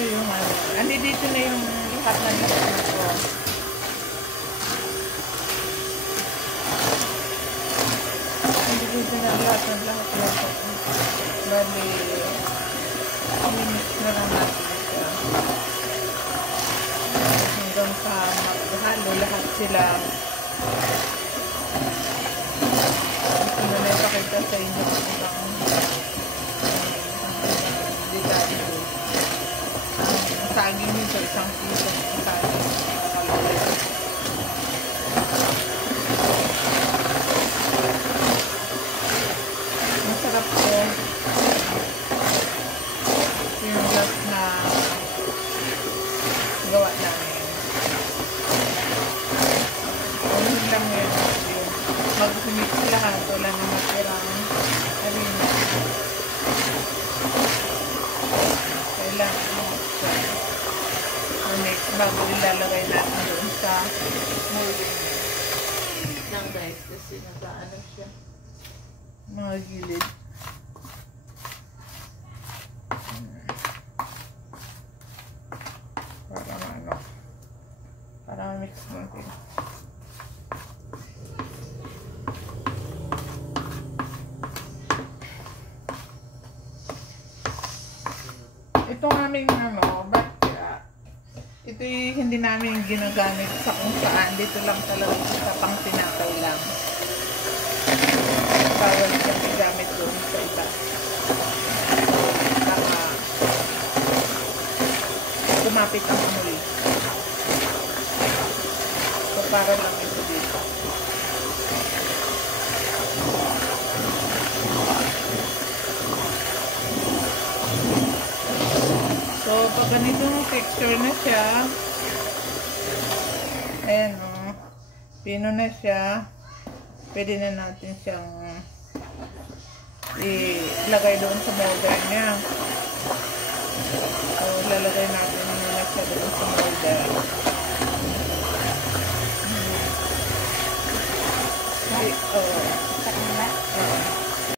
Ito yung ano. Andi dito na yung lahat na natin ko. Andi dito na lahat. Bali, minix na lang natin siya. Hanggang sa maghalo lahat sila. Ito na napakita sa inyo hanggang dito. Saging nito, isang piso ng saging. Masarap po. Yung last na gawa namin. Ano lang yun. Mag-mix lahat. Wala na matirang harina. Kailangan mo mix bago ilalagay natin doon sa molding ng guys kasi nakaano siya mga gilid. Para mix natin. Itong aming ito hindi namin ginagamit sa kung saan. Dito lang talaga sa pang tinapay lang. Bawal siyang igamit doon sa iba. Para kumapit ang amoy. So para lang ito dito. So, pag ganitong texture na siya, ayan o, pino na siya, pwede na natin siyang ilagay doon sa molder niya. So, lalagay natin muna siya doon sa molder.